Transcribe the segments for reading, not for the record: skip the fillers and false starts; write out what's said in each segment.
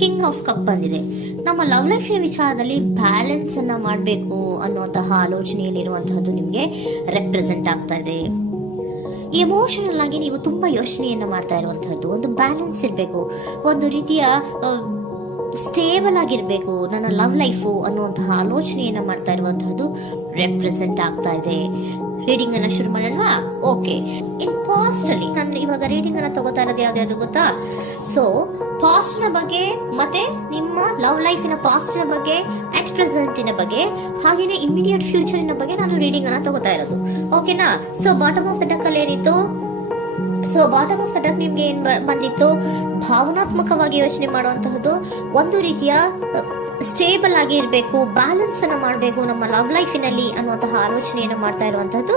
King of cup ಬಂದಿದೆ. ನಮ್ಮ love ಲೈಫಿನ ವಿಚಾರದಲ್ಲಿ ಬ್ಯಾಲೆನ್ಸ್ ಅನ್ನ ಮಾಡಬೇಕು ಅನ್ನುವಂತಹ ಆಲೋಚನೆಯಲ್ಲಿರುವಂತಹದ್ದು ನಿಮ್ಗೆ ರೆಪ್ರೆಸೆಂಟ್ ಆಗ್ತಾ ಇದೆ. ಎಮೋಷನಲ್ ಆಗಿ ನೀವು ತುಂಬಾ ಯೋಚನೆಯನ್ನ ಮಾಡ್ತಾ ಇರುವಂತಹದ್ದು, ಒಂದು ಬ್ಯಾಲೆನ್ಸ್ ಇರಬೇಕು, ಒಂದು ರೀತಿಯ ಸ್ಟೇಬಲ್ ಆಗಿರ್ಬೇಕು ನನ್ನ ಲವ್ ಲೈಫು ಅನ್ನುವಂತಹ ಆಲೋಚನೆಯನ್ನ ಮಾಡ್ತಾ ಇರುವಂತಹದ್ದು ರೆಪ್ರೆಸೆಂಟ್ ಆಗ್ತಾ ಇದೆ. ರೀಡಿಂಗ್ ಅನ್ನ ಶುರು ಮಾಡೋಣ. ಓಕೆ, ಇನ್ ಪಾಸ್ಟ್ ಅಲ್ಲಿ ನಾನು ಇವಾಗ ರೀಡಿಂಗ್ ಅನ್ನ ತಗೋತಾ ಇರೋದು ಯಾವ್ದು ಗೊತ್ತಾ? ಸೊ ಪಾಸ್ಟ್ ನ ಬಗ್ಗೆ ಮತ್ತೆ ನಿಮ್ಮ ಲವ್ ಲೈಫಿನ ಪಾಸ್ಟ್ ನ ಬಗ್ಗೆ, ಅಟ್ ಪ್ರೆಸೆಂಟಿನ ಬಗ್ಗೆ, ಹಾಗೇನೆ ಇಮಿಡಿಯೇಟ್ ಫ್ಯೂಚರಿನ ಬಗ್ಗೆ ನಾನು ರೀಡಿಂಗ್ ಅನ್ನ ತಗೋತಾ ಇರೋದು. ಓಕೆನಾ? So bottom of the duck ಅಲ್ಲಿ ಏನಿತ್ತು? So bottom of the duck ನಿಮ್ಗೆ ಏನ್ ಬಂದಿತ್ತು? ಭಾವನಾತ್ಮಕವಾಗಿ ಯೋಚನೆ ಮಾಡುವಂತಹದ್ದು, ಒಂದು ರೀತಿಯ ಸ್ಟೇಬಲ್ ಆಗಿ ಇರಬೇಕು, ಬ್ಯಾಲೆನ್ಸ್ ಅನ್ನ ಮಾಡಬೇಕು ನಮ್ಮ ಲವ್ ಲೈಫಿನಲ್ಲಿ ಅನ್ನುವಂತಹ ಆಲೋಚನೆಯನ್ನು ಮಾಡ್ತಾ ಇರುವಂತಹದ್ದು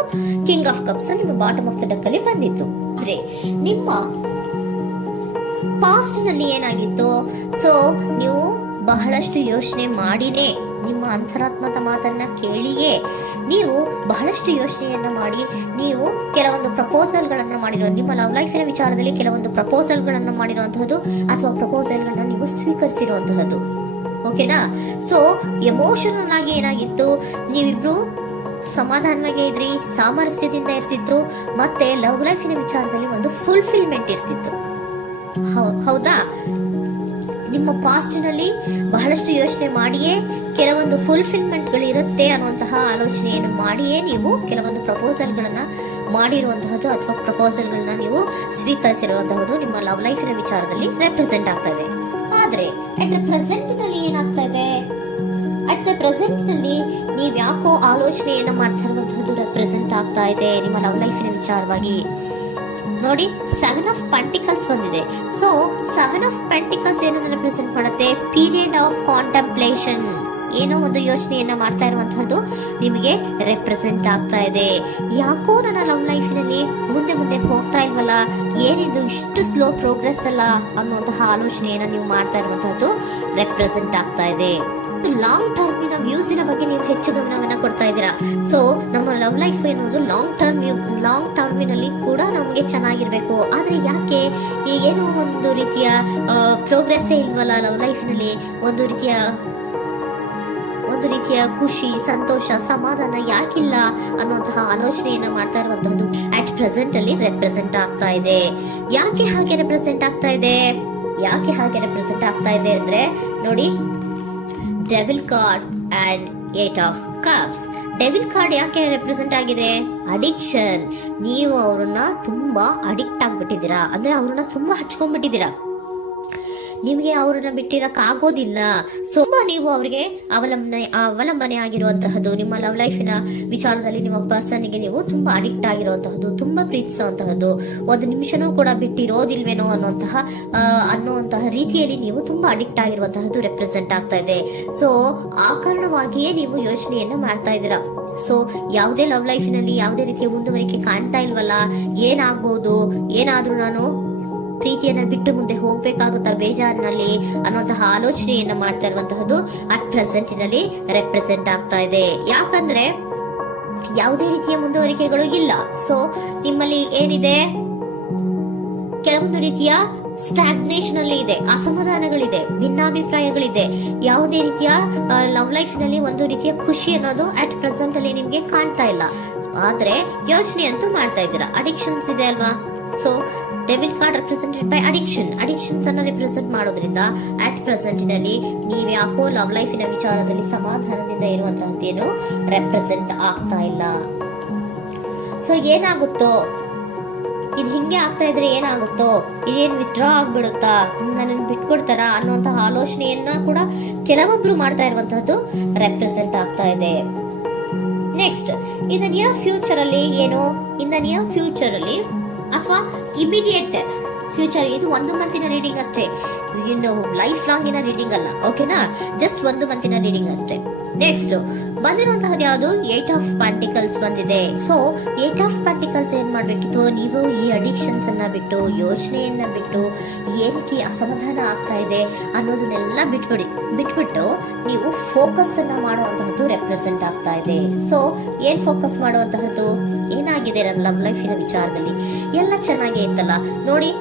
ಕಿಂಗ್ ಆಫ್ ಕಪ್ಸ್ ನಿಮ್ಮ ಬಾಟಮ್ ಆಫ್ ದ ಡಕ್ ಅಲ್ಲಿ ಬಂದಿತ್ತು. ಅಂದ್ರೆ ನಿಮ್ಮ ಪಾಸ್ಟ್ ನಲ್ಲಿ ಏನಾಗಿತ್ತು? ಸೊ ನೀವು ಬಹಳಷ್ಟು ಯೋಚನೆ ಮಾಡಿನೇ, ನಿಮ್ಮ ಅಂತರಾತ್ಮದ ಮಾತನ್ನ ಕೇಳಿಯೇ ನೀವು ಬಹಳಷ್ಟು ಯೋಚನೆಯನ್ನ ಮಾಡಿ ನೀವು ಕೆಲವೊಂದು ಪ್ರಪೋಸಲ್ ಗಳನ್ನ ಮಾಡಿರೋ, ನಿಮ್ಮ ಲವ್ ಲೈಫಿನ ವಿಚಾರದಲ್ಲಿ ಕೆಲವೊಂದು ಪ್ರಪೋಸಲ್ ಗಳನ್ನ ಮಾಡಿರುವಂತಹದ್ದು ಅಥವಾ ಪ್ರಪೋಸಲ್ ಗಳನ್ನ ನೀವು ಸ್ವೀಕರಿಸಿರುವಂತಹದ್ದು. ಓಕೆನಾ? ಸೊ ಎಮೋಷನಲ್ ಆಗಿ ಏನಾಗಿತ್ತು? ನೀವಿಬ್ರು ಸಮಾಧಾನವಾಗಿ ಇದ್ರಿ, ಸಾಮರಸ್ಯದಿಂದ ಇರ್ತಿತ್ತು, ಮತ್ತೆ ಲವ್ ಲೈಫಿನ ವಿಚಾರದಲ್ಲಿ ಒಂದು ಫುಲ್ಫಿಲ್ಮೆಂಟ್ ಇರ್ತಿತ್ತು. ಹೌದಾ? ನಿಮ್ಮ ಪಾಸ್ಟ್ ನಲ್ಲಿ ಬಹಳಷ್ಟು ಯೋಚನೆ ಮಾಡಿಯೇ ಕೆಲವೊಂದು ಫುಲ್ಫಿಲ್ಮೆಂಟ್ ಗಳು ಇರುತ್ತೆ ಅನ್ನುವಂತಹ ಆಲೋಚನೆಯನ್ನು ಮಾಡಿಯೇ ನೀವು ಕೆಲವೊಂದು ಪ್ರಪೋಸಲ್ ಗಳನ್ನ ಮಾಡಿರುವಂತಹದ್ದು ಅಥವಾ ಪ್ರಪೋಸಲ್ ಗಳನ್ನ ನೀವು ಸ್ವೀಕರಿಸಿರುವಂತಹದ್ದು ನಿಮ್ಮ ಲವ್ ಲೈಫಿನ ವಿಚಾರದಲ್ಲಿ ರೆಪ್ರೆಸೆಂಟ್ ಆಗ್ತಾ ಇದೆ. ಆದ್ರೆ ಅಟ್ ದ ಪ್ರೆಸೆಂಟ್ ನಲ್ಲಿ ಏನಾಗ್ತಾ ಇದೆ? ಅಟ್ ದ ಪ್ರೆಸೆಂಟ್ ನಲ್ಲಿ ನೀವ್ ಯಾಕೋ ಆಲೋಚನೆಯನ್ನ ಮಾಡ್ತಾ ಇರುವಂತಹದ್ದು ರೆಪ್ರೆಸೆಂಟ್ ಆಗ್ತಾ ಇದೆ ನಿಮ್ಮ ಲವ್ ಲೈಫಿನ ವಿಚಾರವಾಗಿ. ನೋಡಿ, 7 ಆಫ್ ಪೆಂಟಿಕಲ್ಸ್ ಬಂದಿದೆ. ಸೊ 7 ಆಫ್ ಪೆಂಟಿಕಲ್ಸ್ ಏನನ್ನ ರೆಪ್ರೆಸೆಂಟ್ ಮಾಡುತ್ತೆ? ಪೀರಿಯಡ್ ಆಫ್ ಕಾಂಟೆಂಪ್ಲೇಷನ್, ಏನೋ ಒಂದು ಯೋಚನೆಯನ್ನ ಮಾಡ್ತಾ ಇರುವಂತಹದ್ದು ನಿಮಗೆ ರೆಪ್ರೆಸೆಂಟ್ ಆಗ್ತಾ ಇದೆ. ಯಾಕೋ ನನ್ನ ಲವ್ ಲೈಫಿನಲ್ಲಿ ಮುಂದೆ ಮುಂದೆ ಹೋಗ್ತಾ ಇಲ್ವಲ್ಲ, ಏನಿದು ಇಷ್ಟು ಸ್ಲೋ ಪ್ರೋಗ್ರೆಸ್ ಅಲ್ಲ ಅನ್ನುವಂತಹ ಆಲೋಚನೆಯನ್ನ ನೀವು ಮಾಡ್ತಾ ಇರುವಂತಹದ್ದು ರೆಪ್ರೆಸೆಂಟ್ ಆಗ್ತಾ ಇದೆ. ಲಾಂಗ್ ಟರ್ಮಿನ ವ್ಯೂಸಿನ ಬಗ್ಗೆ ನೀವು ಹೆಚ್ಚು ಗಮನವನ್ನ ಕೊಡ್ತಾ ಇದ್ದೀರಾ. ಸೊ ನಮ್ಮ ಲವ್ ಲೈಫ್ ಎನ್ನುವುದು ಲಾಂಗ್ ಟರ್ಮಿನಲ್ಲಿ ಕೂಡ ನಮಗೆ ಚೆನ್ನಾಗಿರ್ಬೇಕು. ಆದ್ರೆ ಯಾಕೆ ಏನೋ ಒಂದು ರೀತಿಯ ಪ್ರೋಗ್ರೆಸ್ ಇಲ್ವಲ್ಲ ಲವ್ ಲೈಫಿನಲ್ಲಿ, ಒಂದು ರೀತಿಯ ಖುಷಿ, ಸಂತೋಷ, ಸಮಾಧಾನ ಯಾಕಿಲ್ಲ ಅನ್ನುವಂತಹ ಆಲೋಚನೆಯನ್ನ ಮಾಡ್ತಾ ಇರುವಂತಹದ್ದು ಅಟ್ ಪ್ರೆಸೆಂಟ್ ಅಲ್ಲಿ ರೆಪ್ರೆಸೆಂಟ್ ಆಗ್ತಾ ಇದೆ. ಯಾಕೆ ಹಾಗೆ ರೆಪ್ರೆಸೆಂಟ್ ಆಗ್ತಾ ಇದೆ? ಅಂದ್ರೆ ನೋಡಿ, devil card and 8 of cups. Devil card ಯಾಕೆ ರೆಪ್ರೆಸೆಂಟ್ ಆಗಿದೆ? ಅಡಿಕ್ಷನ್. ನೀವು ಅವ್ರನ್ನ ತುಂಬಾ ಅಡಿಕ್ಟ್ ಆಗ್ಬಿಟ್ಟಿದ್ದೀರಾ, ಅಂದ್ರೆ ಅವ್ರನ್ನ ತುಂಬಾ ಹಚ್ಕೊಂಡ್ಬಿಟ್ಟಿದ್ದೀರಾ, ನಿಮ್ಗೆ ಅವ್ರನ್ನ ಬಿಟ್ಟಿರಕ್ ಆಗೋದಿಲ್ಲ. ತುಂಬಾ ನೀವು ಅವ್ರಿಗೆ ಅವಲಂಬನೆ ಆಗಿರುವಂತಹದ್ದು, ನಿಮ್ಮ ಲವ್ ಲೈಫಿನ ವಿಚಾರದಲ್ಲಿ ನಿಮ್ಮ ಪರ್ಸನ್ಗೆ ನೀವು ತುಂಬಾ ಅಡಿಕ್ಟ್ ಆಗಿರುವಂತಹದ್ದು, ತುಂಬಾ ಪ್ರೀತಿಸುವಂತಹದ್ದು, ಒಂದು ನಿಮಿಷನೂ ಕೂಡ ಬಿಟ್ಟಿರೋದಿಲ್ವೇನೋ ಅನ್ನುವಂತಹ ರೀತಿಯಲ್ಲಿ ನೀವು ತುಂಬಾ ಅಡಿಕ್ಟ್ ಆಗಿರುವಂತಹದ್ದು ರೆಪ್ರೆಸೆಂಟ್ ಆಗ್ತಾ ಇದೆ. ಸೊ ಆ ಕಾರಣವಾಗಿಯೇ ನೀವು ಯೋಚನೆಯನ್ನ ಮಾಡ್ತಾ ಇದ್ದೀರಾ. ಸೊ ಯಾವುದೇ ಲವ್ ಲೈಫಿನಲ್ಲಿ ಯಾವುದೇ ರೀತಿಯ ಮುಂದುವರಿಕೆ ಕಾಣ್ತಾ ಇಲ್ವಲ್ಲ, ಏನಾಗ್ಬಹುದು, ಏನಾದ್ರೂ ನಾನು ಪ್ರೀತಿಯನ್ನ ಬಿಟ್ಟು ಮುಂದೆ ಹೋಗ್ಬೇಕಾಗುತ್ತಾ ಬೇಜಾರಿನಲ್ಲಿ ಅನ್ನುವಂತಹ ಆಲೋಚನೆಯನ್ನ ಮಾಡ್ತಾ ಇರುವಂತಹದ್ದು ಅಟ್ ಪ್ರೆಸೆಂಟಿನಲ್ಲಿ ರೆಪ್ರೆಸೆಂಟ್ ಆಗ್ತಾ ಇದೆ. ಯಾಕಂದ್ರೆ ಯಾವುದೇ ರೀತಿಯ ಮುಂದುವರಿಕೆಗಳು ಇಲ್ಲ. ಸೊ ನಿಮ್ಮಲ್ಲಿ ಏನಿದೆ? ಕೆಲವೊಂದು ರೀತಿಯ ಸ್ಟಾಗ್ನೇಷನ್ ಅಲ್ಲಿ ಇದೆ, ಅಸಮಾಧಾನಗಳಿದೆ, ಭಿನ್ನಾಭಿಪ್ರಾಯಗಳಿದೆ. ಯಾವುದೇ ರೀತಿಯ ಲವ್ ಲೈಫ್ ನಲ್ಲಿ ಒಂದು ರೀತಿಯ ಖುಷಿ ಅನ್ನೋದು ಅಟ್ ಪ್ರೆಸೆಂಟ್ ಅಲ್ಲಿ ನಿಮ್ಗೆ ಕಾಣ್ತಾ ಇಲ್ಲ. ಆದ್ರೆ ಯೋಚನೆ ಅಂತೂ ಮಾಡ್ತಾ ಇದ್ದೀರಾ. ಅಡಿಕ್ಷನ್ಸ್ ಇದೆ ಅಲ್ವಾ? So devil card represented by addictions ಅನ್ನ ರೆಪ್ರೆಸೆಂಟ್ ಮಾಡೋದ್ರಿಂದ ಅಟ್ ಪ್ರೆಸೆಂಟಿನಲ್ಲಿ ನೀವ್ ಯಾಕೋ ಲವ್ ಲೈಫಿನ ವಿಚಾರದಲ್ಲಿ ಸಮಾಧಾನದಿಂದ ಇರುವಂತಹದ್ದೇನು ರೆಪ್ರೆಸೆಂಟ್ ಆಗ್ತಾ ಇಲ್ಲ. ಸೊ ಏನಾಗುತ್ತೋ, ಇದು ಹಿಂಗೆ ಆಗ್ತಾ ಇದ್ರೆ ಏನಾಗುತ್ತೋ, ಇದೇನು ವಿತ್ಡ್ರಾ ಆಗ್ಬಿಡುತ್ತಾ, ನನ್ನನ್ನು ಬಿಟ್ಕೊಡ್ತಾರ ಅನ್ನುವಂತಹ ಆಲೋಚನೆಯನ್ನ ಕೂಡ ಕೆಲವೊಬ್ರು ಮಾಡ್ತಾ ಇರುವಂತಹದ್ದು ರೆಪ್ರೆಸೆಂಟ್ ಆಗ್ತಾ ಇದೆ. Next, in the near future ಅಲ್ಲಿ ಅಥವಾ ಇಮಿಡಿಯೇಟ್ ಫ್ಯೂಚರ್, ಇದು 1 ಮಂತಿನ ರೀಡಿಂಗ್ ಅಷ್ಟೇ, ಇನ್ನು ಲೈಫ್ ಲಾಂಗ್ ಇನ ರೀಡಿಂಗ್ ಅಲ್ಲ. ಓಕೆನಾ? ಜಸ್ಟ್ 1 ಮಂತಿನ ರೀಡಿಂಗ್ ಅಷ್ಟೇ. ನೆಕ್ಸ್ಟ್ ಬಂದಿರುವಂತಹದ್ದು ಯಾವುದು? 8 ಆಫ್ ಪೆಂಟಿಕಲ್ಸ್ ಬಂದಿದೆ. ಸೊ 8 ಆಫ್ ಪೆಂಟಿಕಲ್ಸ್ ಏನ್ ಮಾಡ್ಬೇಕಿತ್ತು? ನೀವು ಈ ಅಡಿಕ್ಷನ್ಸ್ ಅನ್ನ ಬಿಟ್ಟು, ಯೋಚನೆಯನ್ನ ಬಿಟ್ಟು, ಏನಕ್ಕೆ ಅಸಮಾಧಾನ ಆಗ್ತಾ ಇದೆ ಅನ್ನೋದನ್ನೆಲ್ಲ ಬಿಟ್ಬಿಟ್ಟು ನೀವು ಫೋಕಸ್ ಅನ್ನ ಮಾಡುವಂತಹದ್ದು ರೆಪ್ರೆಸೆಂಟ್ ಆಗ್ತಾ ಇದೆ. ಸೊ ಏನ್ ಫೋಕಸ್ ಮಾಡುವಂತಹದ್ದು? ಏನಾಗಿದೆ ನನ್ನ ಲವ್ ಲೈಫಿನ ವಿಚಾರದಲ್ಲಿ? ಎಲ್ಲ ಚೆನ್ನಾಗೇ ಇತ್ತಲ್ಲ ನೋಡಿ,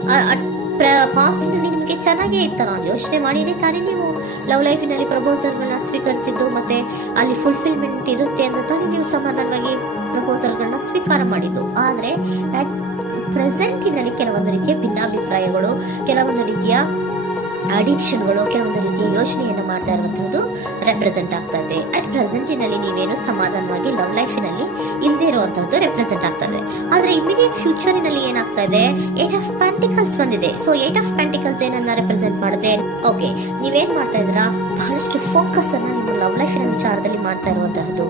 ಪಾಸ್ಟ್ ನಿಮ್ಗೆ ಚೆನ್ನಾಗೇ ಇತ್ತಲ್ಲ, ಯೋಚನೆ ಮಾಡಿನೇ ತಾನೇ ನೀವು ಲವ್ ಲೈಫಿನಲ್ಲಿ ಪ್ರಪೋಸಲ್ ಗಳನ್ನ ಸ್ವೀಕರಿಸಿದ್ದು, ಮತ್ತೆ ಅಲ್ಲಿ ಫುಲ್ಫಿಲ್ಮೆಂಟ್ ಇರುತ್ತೆ ಅಂತ ತಾನೇ ನೀವು ಸಮಾಧಾನವಾಗಿ ಪ್ರಪೋಸಲ್ ಗಳನ್ನ ಸ್ವೀಕಾರ ಮಾಡಿದ್ದು. ಆದ್ರೆ ಪ್ರೆಸೆಂಟಿನಲ್ಲಿ ಕೆಲವೊಂದು ರೀತಿಯ ಭಿನ್ನಾಭಿಪ್ರಾಯಗಳು, ಕೆಲವೊಂದು ರೀತಿಯ ಅಡಿಕ್ಷನ್ಗಳು, ಕೆಲವೊಂದು ರೀತಿಯ ಯೋಚನೆಯನ್ನು ಮಾಡ್ತಾ ಇರುವಂತಹದ್ದು ರೆಪ್ರೆಸೆಂಟ್ ಆಗ್ತಾ ಇದೆ. ಅಟ್ ಪ್ರೆಸೆಂಟಿನಲ್ಲಿ ನೀವೇನು ಸಮಾಧಾನವಾಗಿ ಲವ್ ಲೈಫಿನಲ್ಲಿ ಇಲ್ಲದೆ ಇರುವಂತಹದ್ದು ರೆಪ್ರೆಸೆಂಟ್ ಆಗ್ತದೆ. ಆದ್ರೆ ಇಮಿಡಿಯೇಟ್ ಫ್ಯೂಚರಿನಲ್ಲಿ ಏನಾಗ್ತಾ ಇದೆ, 8 ಆಫ್ ಪೆಂಟಿಕಲ್ಸ್ ಬಂದಿದೆ. ಸೊ 8 ಆಫ್ ಪೆಂಟಿಕಲ್ಸ್ ಏನನ್ನ ರೆಪ್ರೆಸೆಂಟ್ ಮಾಡುತ್ತೆ? ಓಕೆ, ನೀವೇನ್ ಮಾಡ್ತಾ ಇದ್ದೀರಾ, ಬಹಳಷ್ಟು ಫೋಕಸ್ ಅನ್ನ ನಿಮ್ಮ ಲವ್ ಲೈಫಿನ ವಿಚಾರದಲ್ಲಿ ಮಾಡ್ತಾ ಇರುವಂತಹದ್ದು.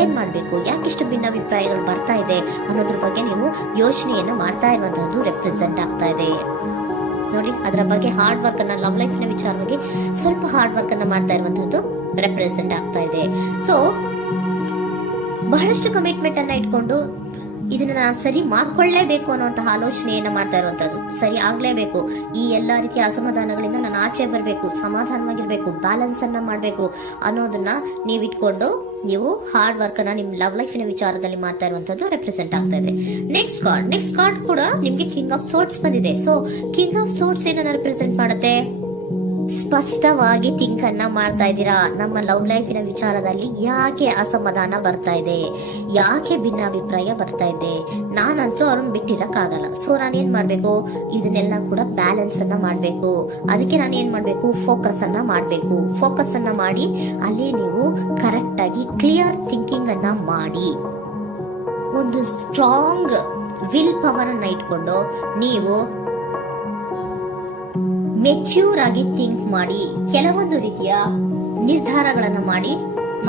ಏನ್ ಮಾಡ್ಬೇಕು, ಯಾಕಿಷ್ಟು ಭಿನ್ನಾಭಿಪ್ರಾಯಗಳು ಬರ್ತಾ ಇದೆ ಅನ್ನೋದ್ರ ಬಗ್ಗೆ ನೀವು ಯೋಚನೆಯನ್ನ ಮಾಡ್ತಾ ಇರುವಂತಹದ್ದು ರೆಪ್ರೆಸೆಂಟ್ ಆಗ್ತಾ ಇದೆ ನೋಡಿ. ಅದರ ಬಗ್ಗೆ ಹಾರ್ಡ್ ವರ್ಕ್ ಅನ್ನ, ಲವ್ ಲೈಫಿನ ವಿಚಾರವಾಗಿ ಸ್ವಲ್ಪ ಹಾರ್ಡ್ ವರ್ಕ್ ಅನ್ನ ಮಾಡ್ತಾ ಇರುವಂತಹದ್ದು ರೆಪ್ರೆಸೆಂಟ್ ಆಗ್ತಾ ಇದೆ. ಸೊ ಬಹಳಷ್ಟು ಕಮಿಟ್ಮೆಂಟ್ ಅನ್ನ ಇಟ್ಕೊಂಡು ಇದನ್ನ ನಾನು ಸರಿ ಮಾಡ್ಕೊಳ್ಳೇಬೇಕು ಅನ್ನುವಂತಹ ಆಲೋಚನೆಯನ್ನ ಮಾಡ್ತಾ ಇರುವಂತದ್ದು. ಸರಿ ಆಗ್ಲೇಬೇಕು, ಈ ಎಲ್ಲಾ ರೀತಿಯ ಅಸಮಾಧಾನಗಳಿಂದ ನಾನು ಆಚೆ ಬರಬೇಕು, ಸಮಾಧಾನವಾಗಿರ್ಬೇಕು, ಬ್ಯಾಲೆನ್ಸ್ ಅನ್ನ ಮಾಡ್ಬೇಕು ಅನ್ನೋದನ್ನ ನೀವು ಇಟ್ಕೊಂಡು ನೀವು ಹಾರ್ಡ್ ವರ್ಕ್ ಅನ್ನ ನಿಮ್ ಲವ್ ಲೈಫಿನ ವಿಚಾರದಲ್ಲಿ ಮಾಡ್ತಾ ಇರುವಂತದ್ದು ರೆಪ್ರೆಸೆಂಟ್ ಆಗ್ತಾ ಇದೆ. ನೆಕ್ಸ್ಟ್ ಕಾರ್ಡ್ ಕೂಡ ನಿಮ್ಗೆ ಕಿಂಗ್ ಆಫ್ ಸೋರ್ಟ್ಸ್ ಬಂದಿದೆ. ಸೊ ಕಿಂಗ್ ಆಫ್ ಸೋರ್ಟ್ಸ್ ಏನನ್ನ ರೆಪ್ರೆಸೆಂಟ್ ಮಾಡುತ್ತೆ? ಸ್ಪಷ್ಟವಾಗಿ ಥಿಂಕ್ ಅನ್ನ ಮಾಡ್ತಾ ಇದ್ದೀರಾ. ನಮ್ಮ ಲವ್ ಲೈಫಿನ ವಿಚಾರದಲ್ಲಿ ಯಾಕೆ ಅಸಮಾಧಾನ ಬರ್ತಾ ಇದೆ, ಯಾಕೆ ಭಿನ್ನಾಭಿಪ್ರಾಯ ಬರ್ತಾ ಇದೆ, ನಾನಂತೂ ಅವ್ರನ್ನ ಬಿಟ್ಟಿರಕ್ಕಾಗಲ್ಲ. ಸೊ ನಾನೇನ್ ಮಾಡ್ಬೇಕು, ಇದನ್ನೆಲ್ಲ ಕೂಡ ಬ್ಯಾಲೆನ್ಸ್ ಅನ್ನ ಮಾಡ್ಬೇಕು. ಅದಕ್ಕೆ ನಾನು ಏನ್ ಮಾಡ್ಬೇಕು, ಫೋಕಸ್ ಅನ್ನ ಮಾಡ್ಬೇಕು. ಫೋಕಸ್ ಅನ್ನ ಮಾಡಿ ಅಲ್ಲಿ ನೀವು ಕರೆಕ್ಟ್ ಆಗಿ ಕ್ಲಿಯರ್ ಥಿಂಕಿಂಗ್ ಅನ್ನ ಮಾಡಿ, ಒಂದು ಸ್ಟ್ರಾಂಗ್ ವಿಲ್ ಪವರ್ ಅನ್ನ ಇಟ್ಕೊಂಡು ನೀವು ಮೆಚ್ಯೂರ್ ಆಗಿ ಥಿಂಕ್ ಮಾಡಿ ಕೆಲವೊಂದು ರೀತಿಯ ನಿರ್ಧಾರಗಳನ್ನ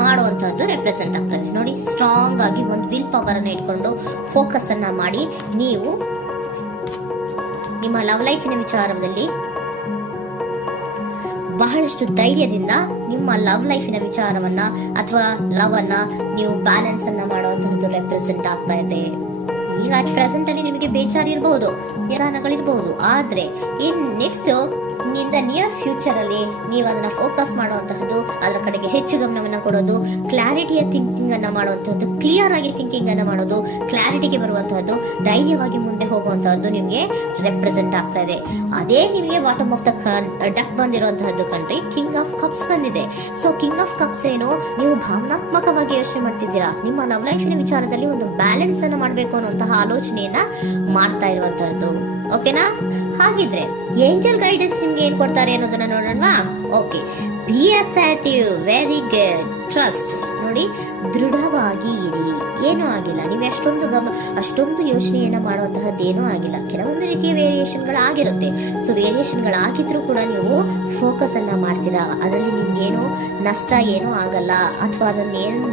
ಮಾಡುವಂತಹದ್ದು ರೆಪ್ರೆಸೆಂಟ್ ಆಗ್ತದೆ ನೋಡಿ. ಸ್ಟ್ರಾಂಗ್ ಆಗಿ ಒಂದು ವಿಲ್ ಪವರ್ ಅನ್ನ ಇಟ್ಕೊಂಡು ಫೋಕಸ್ ಅನ್ನ ಮಾಡಿ ನೀವು ನಿಮ್ಮ ಲವ್ ಲೈಫಿನ ವಿಚಾರದಲ್ಲಿ ಬಹಳಷ್ಟು ಧೈರ್ಯದಿಂದ ನಿಮ್ಮ ಲವ್ ಲೈಫಿನ ವಿಚಾರವನ್ನ ಅಥವಾ ಲವ್ ಅನ್ನ ನೀವು ಬ್ಯಾಲೆನ್ಸ್ ಅನ್ನ ಮಾಡುವಂತಹದ್ದು ರೆಪ್ರೆಸೆಂಟ್ ಆಗ್ತಾ ಇದೆ. ಈಗ ಪ್ರೆಸೆಂಟ್ ಅಲ್ಲಿ ನಿಮಗೆ ಬೇಜಾರಿರಬಹುದು, ನಿಧಾನಗಳಿರಬಹುದು, ಆದ್ರೆ ಇನ್ ನೆಕ್ಸ್ಟ್ ನಿಯರ್ ಫ್ಯೂಚರ್ ಅಲ್ಲಿ ನೀವು ಅದನ್ನ ಫೋಕಸ್ ಮಾಡುವಂತಹದ್ದು, ಅದರ ಕಡೆಗೆ ಹೆಚ್ಚು ಗಮನವನ್ನ ಕೊಡೋದು, ಕ್ಲಾರಿಟಿಯ ಥಿಂಕಿಂಗ್ ಅನ್ನ ಮಾಡುವಂತಹದ್ದು, ಕ್ಲಿಯರ್ ಆಗಿ ಥಿಂಕಿಂಗ್ ಅನ್ನ ಮಾಡೋದು, ಕ್ಲಾರಿಟಿಗೆ ಬರುವಂತಹದ್ದು, ಧೈರ್ಯವಾಗಿ ಮುಂದೆ ಹೋಗುವಂತಹದ್ದು ನಿಮ್ಗೆ ರೆಪ್ರೆಸೆಂಟ್ ಆಗ್ತಾ ಇದೆ. ಅದೇ ನಿಮಗೆ ಬಾಟಮ್ ಆಫ್ ದ ಡಕ್ ಬಂದಿರುವಂತಹದ್ದು ಕಣ್ರಿ, ಕಿಂಗ್ ಆಫ್ ಕಪ್ಸ್ ಬಂದಿದೆ. ಸೊ ಕಿಂಗ್ ಆಫ್ ಕಪ್ಸ್ ಏನು, ನೀವು ಭಾವನಾತ್ಮಕವಾಗಿ ಯೋಚನೆ ಮಾಡ್ತಿದ್ದೀರಾ, ನಿಮ್ಮ ಲವ್ ಲೈಫಿನ ವಿಚಾರದಲ್ಲಿ ಒಂದು ಬ್ಯಾಲೆನ್ಸ್ ಅನ್ನ ಮಾಡಬೇಕು ಅನ್ನುವಂತಹ ಆಲೋಚನೆಯನ್ನ ಮಾಡ್ತಾ ಇರುವಂತಹದ್ದು. ಓಕೆನಾ? ಹಾಗಿದ್ರೆ ಏಂಜಲ್ ಗೈಡೆನ್ಸ್ ನಿಮ್ಗೆ ಏನ್ ಕೊಡ್ತಾರೆ ಅನ್ನೋದನ್ನ ನೋಡೋಣ. Okay, B assertive, very good, trust. ನೋಡಿ, ದೃಢವಾಗಿ ಇರಿ, ಏನೂ ಆಗಿಲ್ಲ. ನೀವು ಅಷ್ಟೊಂದು ಯೋಚನೆಯನ್ನ ಮಾಡುವಂತಹದ್ದು ಏನೂ ಆಗಿಲ್ಲ. ಕೆಲವೊಂದು ರೀತಿಯ ವೇರಿಯೇಷನ್ಗಳಾಗಿರುತ್ತೆ. ಸೊ ವೇರಿಯೇಷನ್ಗಳಾಗಿದ್ರು ಕೂಡ ನೀವು ಫೋಕಸ್ ಅನ್ನ ಮಾಡ್ತೀರಾ, ಅದರಲ್ಲಿ ನಿಮ್ಗೇನು ನಷ್ಟ ಏನೂ ಆಗಲ್ಲ, ಅಥವಾ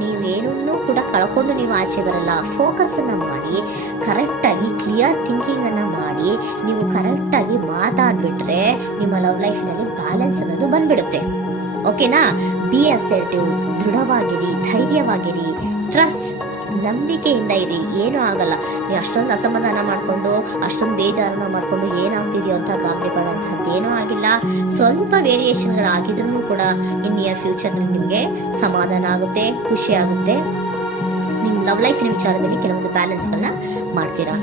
ನೀವೇನೂ ಕೂಡ ಕಳ್ಕೊಂಡು ನೀವು ಆಚೆ ಬರಲ್ಲ. ಫೋಕಸ್ ಅನ್ನ ಮಾಡಿ ಕರೆಕ್ಟ್ ಆಗಿ ಕ್ಲಿಯರ್ ಥಿಂಕಿಂಗ್ ಅನ್ನ ಮಾಡಿ ನೀವು ಕರೆಕ್ಟ್ ಆಗಿ ಮಾತಾಡ್ಬಿಟ್ರೆ ನಿಮ್ಮ ಲವ್ ಲೈಫ್ ನಲ್ಲಿ ಬ್ಯಾಲೆನ್ಸ್ ಅನ್ನೋದು ಬಂದ್ಬಿಡುತ್ತೆ. ಓಕೆನಾ? ಬಿ ಅಸರ್ಟಿವ್, ದೃಢವಾಗಿರಿ, ಧೈರ್ಯವಾಗಿರಿ, ಟ್ರಸ್ಟ್, ನಂಬಿಕೆಯಿಂದ ಇರಿ, ಏನೂ ಆಗಲ್ಲ. ನೀವು ಅಷ್ಟೊಂದು ಅಸಮಾಧಾನ ಮಾಡ್ಕೊಂಡು ಅಷ್ಟೊಂದು ಬೇಜಾರನ್ನ ಮಾಡ್ಕೊಂಡು ಏನಾಗ್ತಿದೆಯೋ ಅಂತ ಗಾಬರಿ ಪಡುವಂತಹದ್ದು ಏನೂ ಆಗಿಲ್ಲ. ಸ್ವಲ್ಪ ವೇರಿಯೇಷನ್ಗಳಾಗಿದ್ರು ಕೂಡ ಇನ್ ನಿಯರ್ ಫ್ಯೂಚರ್ ನಿಮ್ಗೆ ಸಮಾಧಾನ ಆಗುತ್ತೆ, ಖುಷಿ ಆಗುತ್ತೆ. ನಿಮ್ ಲವ್ ಲೈಫಿನ ವಿಚಾರದಲ್ಲಿ ಕೆಲವೊಂದು ಬ್ಯಾಲೆನ್ಸ್ ಗಳನ್ನ ಮಾಡ್ತೀರಾ.